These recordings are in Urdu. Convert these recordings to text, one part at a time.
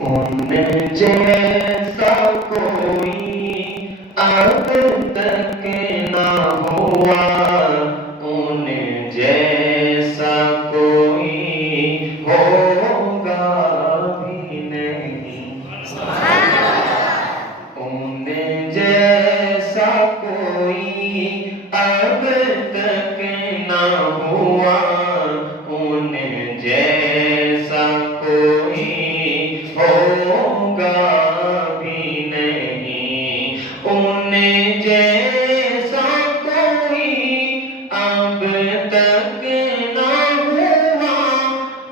ان جیسا کوئی اب تک نہ ہوا، ان جیسا کوئی ہوگا بھی نہیں، ان جیسا کوئی اب تک نہ ہوا، ان جیسا کوئی ہوگا بھی نہیں، ان جیسا کوئی اب تک نہ ہوا،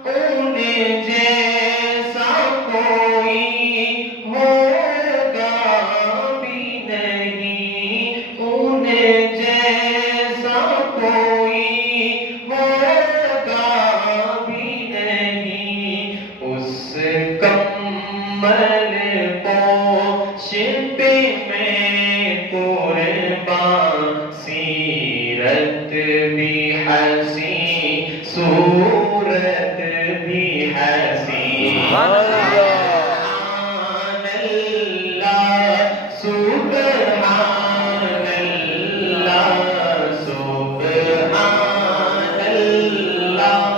ان جیسا کوئی ہوگا بھی نہیں، ان جیسا کوئی ہوگا بھی نہیں، اس کمل پوش پہ میں قربان، سیرت بھی حسین صورت بھی حسین، سبحان اللہ سبحان اللہ سبحان اللہ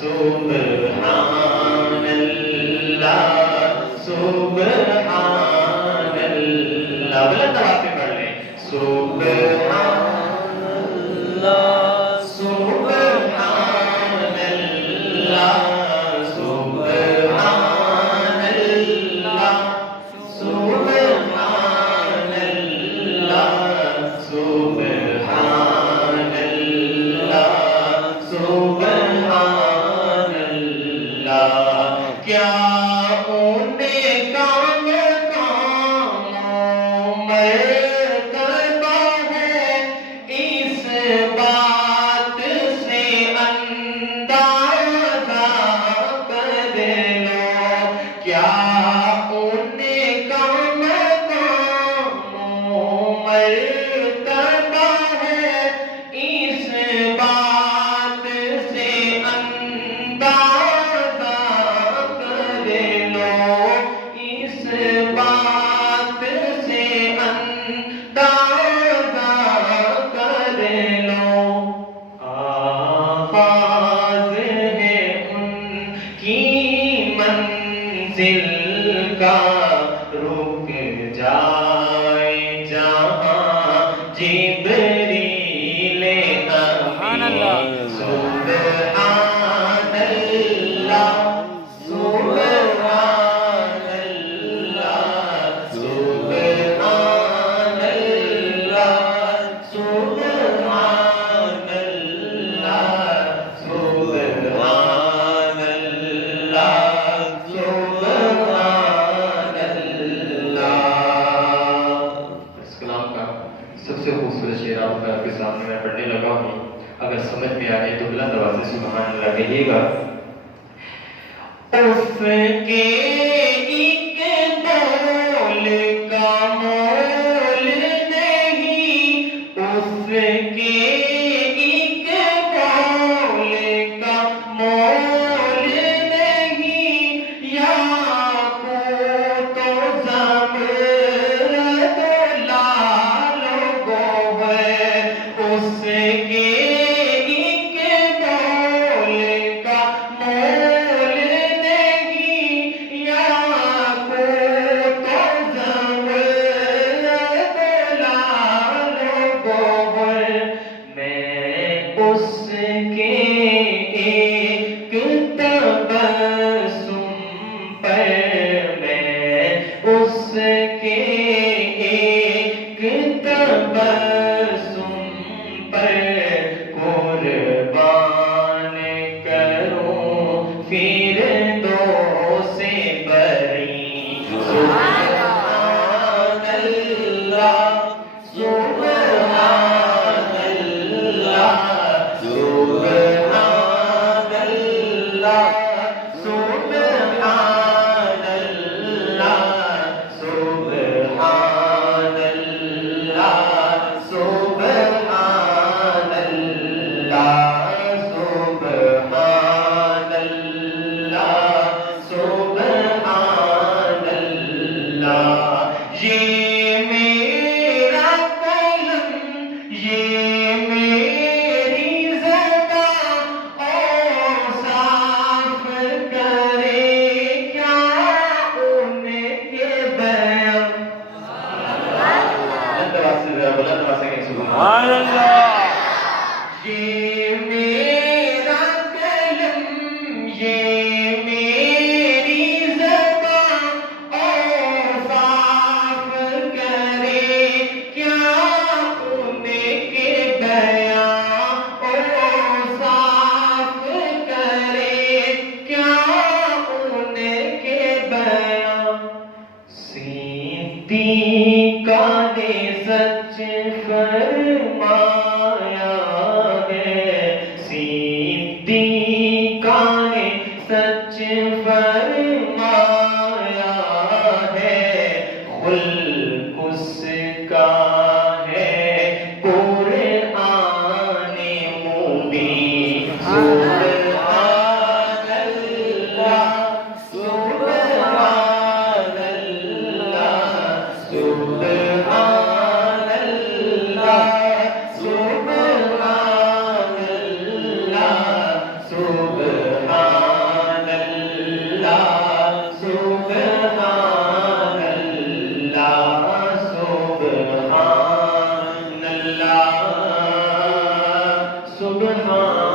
سبحان اللہ سبحان اللہ، بلند آواز سے پڑھ لیں، سبحان اللہ سبحان اللہ سبحان اللہ سبحان اللہ سبحان اللہ سبحان اللہ، کیا انہیں کام مرتبہ ہے، اس بات سے اندازہ کر لو، کیا انہیں کام مرتبہ ہے، اس بات سے اندازہ کر لو، اس بات سے اندازہ کر لو، آغاز ہے ان کی منزل کا، رک جائے جہاں جبریل امین، سبحان اللہ سبحان اللہ سبحان اللہ سبحان اللہ سبحان اللہ سبحان اللہ۔ اس کلام کا سب سے خوبصورت شعر آپ کے سامنے میں پڑھنے لگا ہوں، اگر سمجھ میں آئے تو بلند آواز سے سبحان اللہ کہیے گا۔ اف کے ایک بول کا مول نہیں، اف کے ایک بول کا مول نہیں، یا کو تو زمرد لال گوہر، اس کے ایک بول کا مول نہیں، یا کو تو زمرد لال گوہر، میں اس کے ایک تبسم پر، میں اس کے ایک تبسم پر قربان کروں فردوس بری، سبحان اللہ سبحان اللہ سبحان صدیقہ نے سچ فرمایا ہے، خلق اس کا ہے قرآن مبین۔ سبحان اللہ سبحان اللہ سبحان اللہ سبحان اللہ سبحان اللہ سبحان اللہ سبحان اللہ سبحان